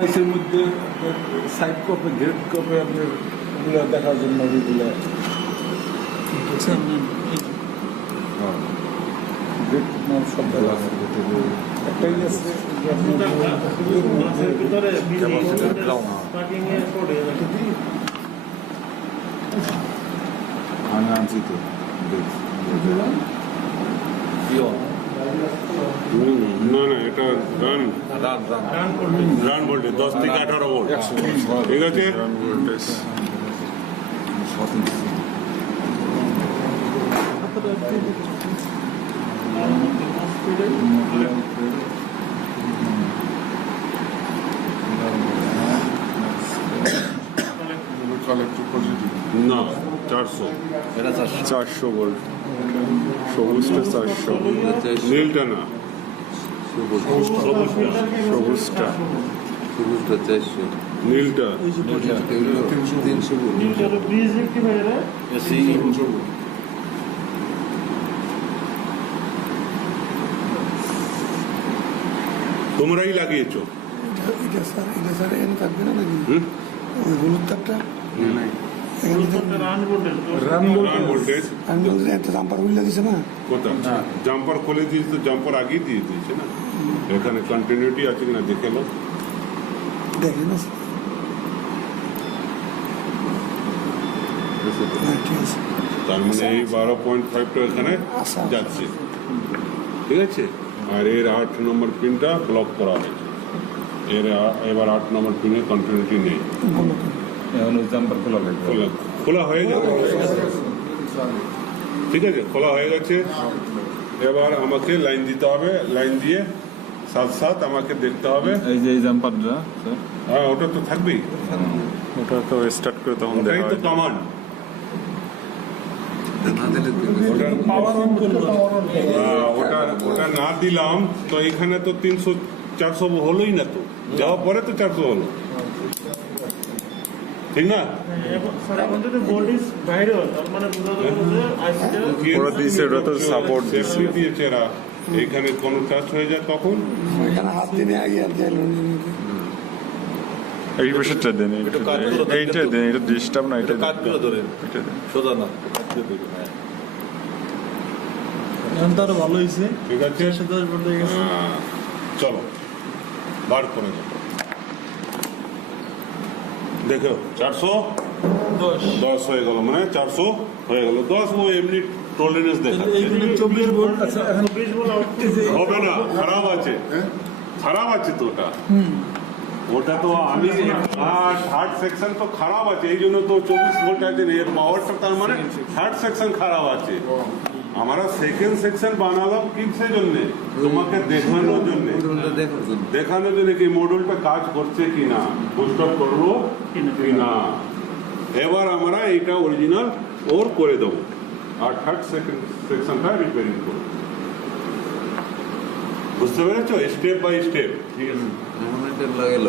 এর মধ্যে side কপে grade কপে আপনার দেখার জন্য সব দেখা আছে একটাই আছে মধ্যে আমি আনছি তো। রান রান ভোল্টেজ দশ থেকে আঠারো ভোল্ট ঠিক আছে? না চারশো। চারশো। ভোল্ট সবুজটা চারশো। নীলটা না। সবুজটা। নীলটা। তোমরাই লাগিয়েছো? এটা স্যার এটা স্যার এখানে থাকবে না নাকি? হলুদ তারটা? থাকবে রান রান ভোল্টেজ আমি বলছি একটা জাম্পার উল্লে দিছে না কোথা জাম্পার খুলে দিয়েছে তো জাম্পার আগেই দিয়ে দিয়েছে না এখানে কন্টিনিউটি আছে না দেখে লো দেখে না তার মানে এই বারো পয়েন্ট ফাইভটা এখানে। যাচ্ছে ঠিক আছে আর এর আট নম্বর পিনটা ব্লক করা হয়েছে এর এবার আট নম্বর পিনে কন্টিনিউটি নেই জাম্পার খোলা লাগবে খোলা খোলা হয়ে গেছে ঠিক আছে খোলা হয়ে গেছে। এবার আমাকে লাইন দিতে হবে লাইন দিয়ে সাথ সাথ আমাকে দেখতে হবে। এই যে এই জাম্পারটা হ্যাঁ ওটা তো থাকবেই। ওটা তো স্টার্ট করে তখন দেখা তো হয় কমান্ড ওটা ওটা না দিলাম তো এখানে তো তিনশো চারশো হলোই না তো। যাওয়ার পরে তো চারশো হলো। ঠিক না? ওরা দিয়েছে, ওটা তো support দিয়েছে। দিয়েছে এরা। এখানে কোনো টাচ হয়ে যায় তখন? ওইখানে হাত দিনে আগে আর এই পাশেরটা দেন এইটা দেন। এটা ডিস্টার্ব না এটা ধরেন। এটা সোজা না হ্যাঁ। এখন তো আরও ভালো হয়েছে ঠিক আছে? চলো বার করে দাও দেখো চারশো দশ দশ হয়ে গেল মানে চারশো হয়ে গেল। দশ ও এমনি দেখাচ্ছে এইখানে চব্বিশ হবে না খারাপ আছে। খারাপ আছে তো ওটা। ওটা তো আমি থার্ড সেকশন তো খারাপ আছে এই জন্য তো চব্বিশ ভোল্ট আছে এর পাওয়ারটা তার মানে থার্ড সেকশন খারাপ আছে। আমরা সেকেন্ড সেকশন বানালাম কিসের জন্য তোমাকে দেখানোর জন্য। দেখানোর জন্য কি মডেলটা কাজ করছে কি না বুস্টার করল কি না। এবার আমরা এটা অরিজিনাল ওর করে দেবো। আর থার্ড সেকেন্ড সেকশনটা রিপেয়ারিং করব। বুঝতে পেরেছ? স্টেপ বাই স্টেপ ঠিক আছে? লাগাইলো